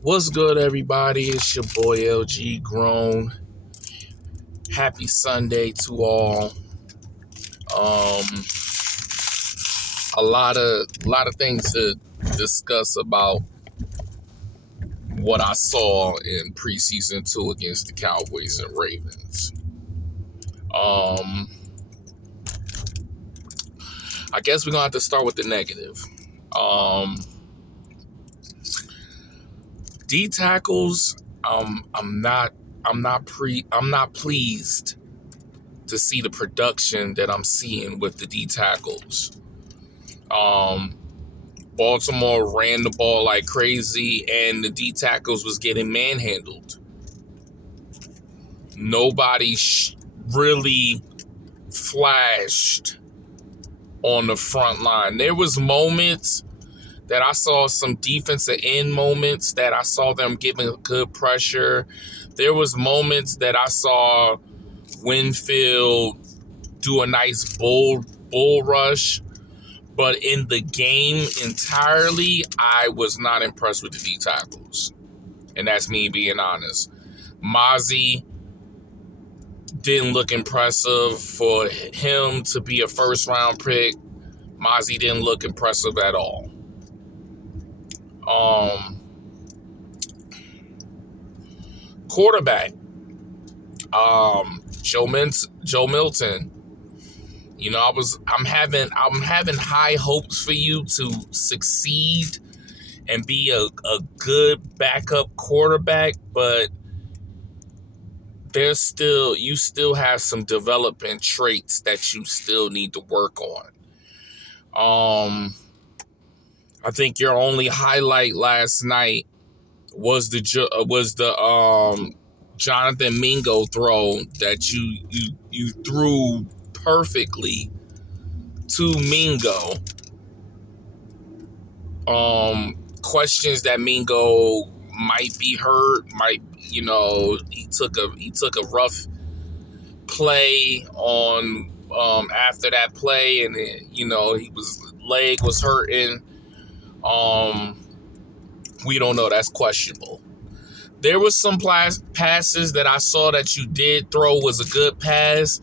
What's good, everybody? It's your boy LG Grown. Happy Sunday to all. Um, a lot of things to discuss about what I saw in preseason 2 against the Cowboys and Ravens. I guess we're gonna have to start with the negative. Um, D tackles. I'm not pleased to see the production that I'm seeing with the D tackles. Baltimore ran the ball like crazy, and the D tackles was getting manhandled. Nobody really flashed on the front line. There was moments that I saw some defensive end moments that I saw them giving good pressure. There was moments that I saw Winfield do a nice bull rush. But in the game entirely, I was not impressed with the D tackles. And that's me being honest. Mozzie didn't look impressive. For him to be a first round pick, Mozzie didn't look impressive at all. Quarterback, Joe Milton. You know, I'm having high hopes for you to succeed and be a good backup quarterback, but you still have some development traits that you still need to work on. I think your only highlight last night was the Jonathan Mingo throw that you threw perfectly to Mingo. Questions that Mingo might be hurt, he took a rough play on after that play, and leg was hurting. We don't know. That's questionable. There was some passes that I saw that you did throw was a good pass,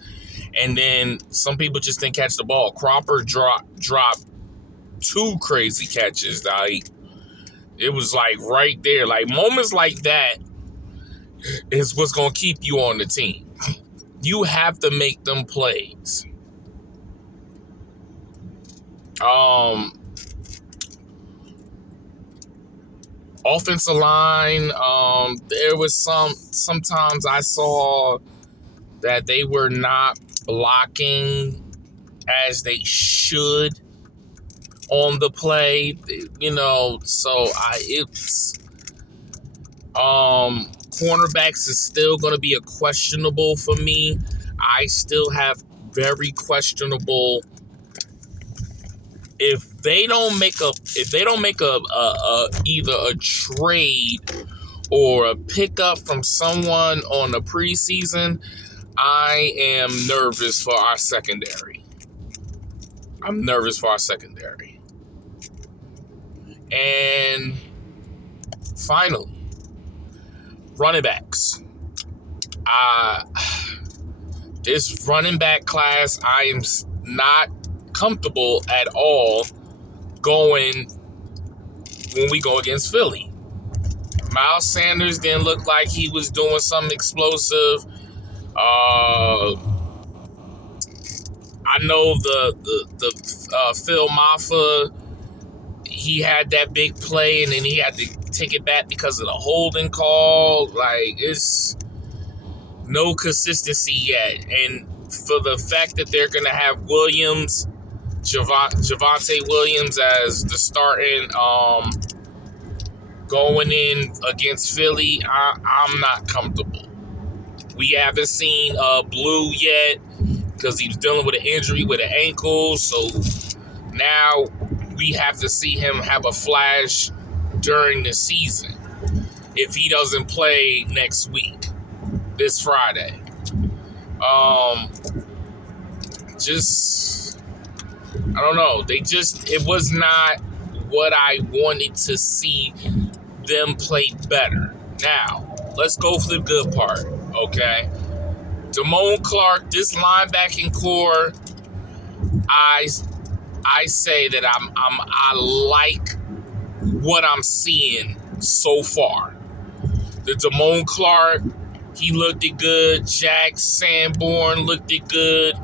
and then some people just didn't catch the ball. Cropper dropped two crazy catches. It was like right there. Like moments like that is what's gonna keep you on the team. You have to make them plays. Offensive line, there was sometimes I saw that they were not blocking as they should on the play, cornerbacks is still going to be a questionable for me. I still have very questionable. If they don't make either a trade or a pickup from someone on the preseason, I am nervous for our secondary. And finally, running backs. This running back class, I am not comfortable at all going when we go against Philly. Miles Sanders didn't look like he was doing something explosive. I know the Phil Maffa, he had that big play and then he had to take it back because of the holding call. Like, it's no consistency yet. And for the fact that they're going to have Williams, Javonte Williams as the starting going in against Philly, I'm not comfortable. We haven't seen Blue yet because he was dealing with an injury with an ankle. So now we have to see him have a flash during the season if he doesn't play next week, this Friday. I don't know. It was not what I wanted to see them play better. Now, let's go for the good part, okay? Damone Clark, this linebacking core, I say that I like what I'm seeing so far. The Damone Clark, he looked it good. Jack Sanborn looked it good.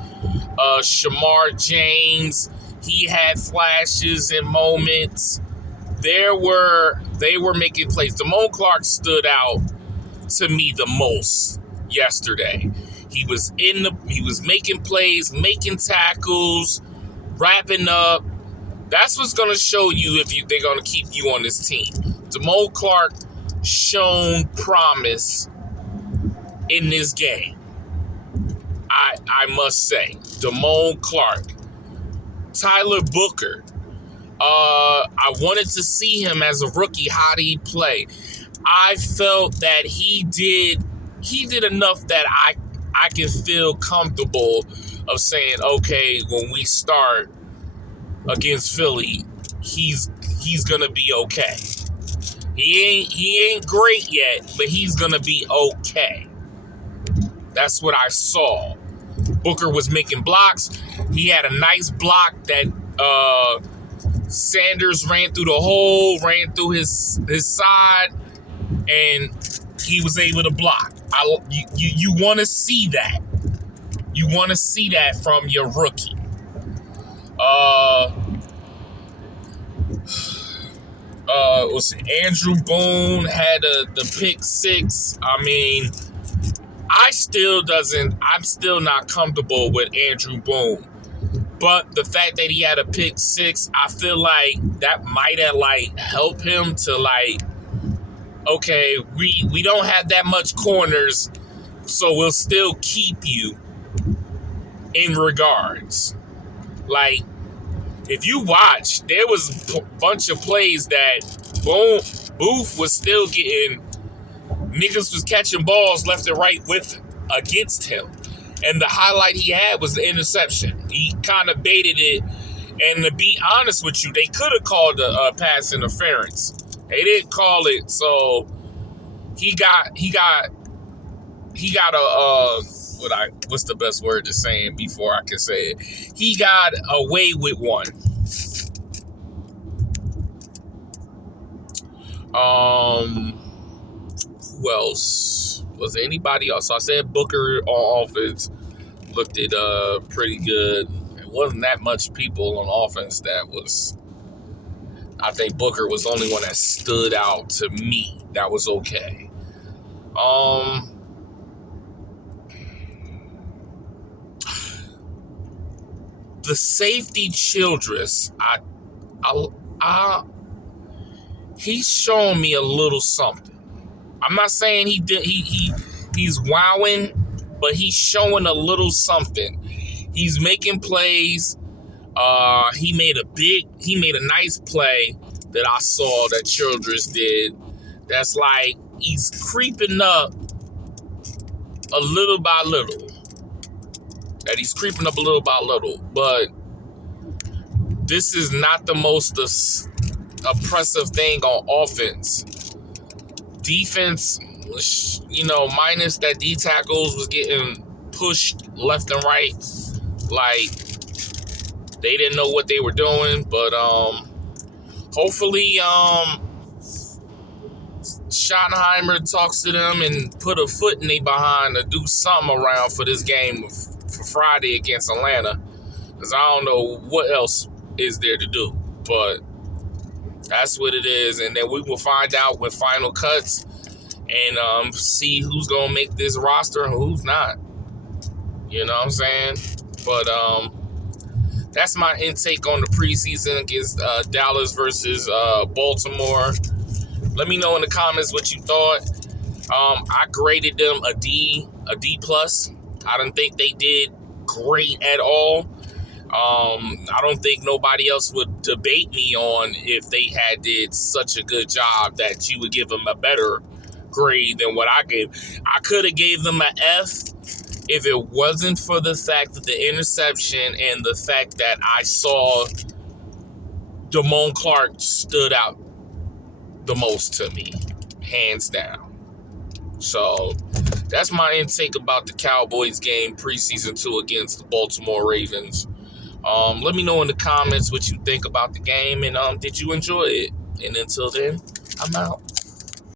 Shamar James, he had flashes and moments. They were making plays. Damone Clark stood out to me the most yesterday. He was making plays, making tackles, wrapping up. That's what's going to show you if they're going to keep you on this team. Damone Clark shown promise in this game. I must say, Damone Clark, Tyler Booker. I wanted to see him as a rookie. How did he play? I felt that he did enough that I can feel comfortable of saying, okay, when we start against Philly, he's gonna be okay. He ain't great yet, but he's gonna be okay. That's what I saw. Booker was making blocks. He had a nice block that Sanders ran through the hole, ran through his side, and he was able to block. You want to see that. You want to see that from your rookie. Andrew Boone had the pick six. I mean, I'm still not comfortable with Andrew Boone. But the fact that he had a pick six, I feel like that might have helped him to okay, we don't have that much corners, so we'll still keep you in regards. If you watch, there was a bunch of plays that Booth was still getting, niggas was catching balls left and right against him. And the highlight he had was the interception. He kind of baited it. And to be honest with you, they could have called a pass interference. They didn't call it, so he got what's the best word to say it before I can say it? He got away with one. Who else? Was there anybody else? So I said Booker on offense looked it pretty good. It wasn't that much people on offense that was. I think Booker was the only one that stood out to me. That was okay. The safety Childress, he's showing me a little something. I'm not saying he's wowing, but he's showing a little something. He's making plays. He made a nice play that I saw that Childress did. That's he's creeping up a little by little. But this is not the most oppressive thing on offense. Defense, minus that D tackles was getting pushed left and right. They didn't know what they were doing, but hopefully Schottenheimer talks to them and put a foot in their behind to do something around for this game for Friday against Atlanta, because I don't know what else is there to do, but that's what it is. And then we will find out with final cuts and see who's gonna make this roster and who's not. You know what I'm saying? But that's my intake on the preseason against Dallas versus Baltimore. Let me know in the comments what you thought. I graded them a D plus. I don't think they did great at all. I don't think nobody else would debate me on if they had did such a good job that you would give them a better grade than what I gave. I could have gave them an F if it wasn't for the fact that the interception and the fact that I saw Damone Clark stood out the most to me, hands down. So that's my intake about the Cowboys game, preseason 2 against the Baltimore Ravens. Let me know in the comments what you think about the game, and did you enjoy it? And until then, I'm out.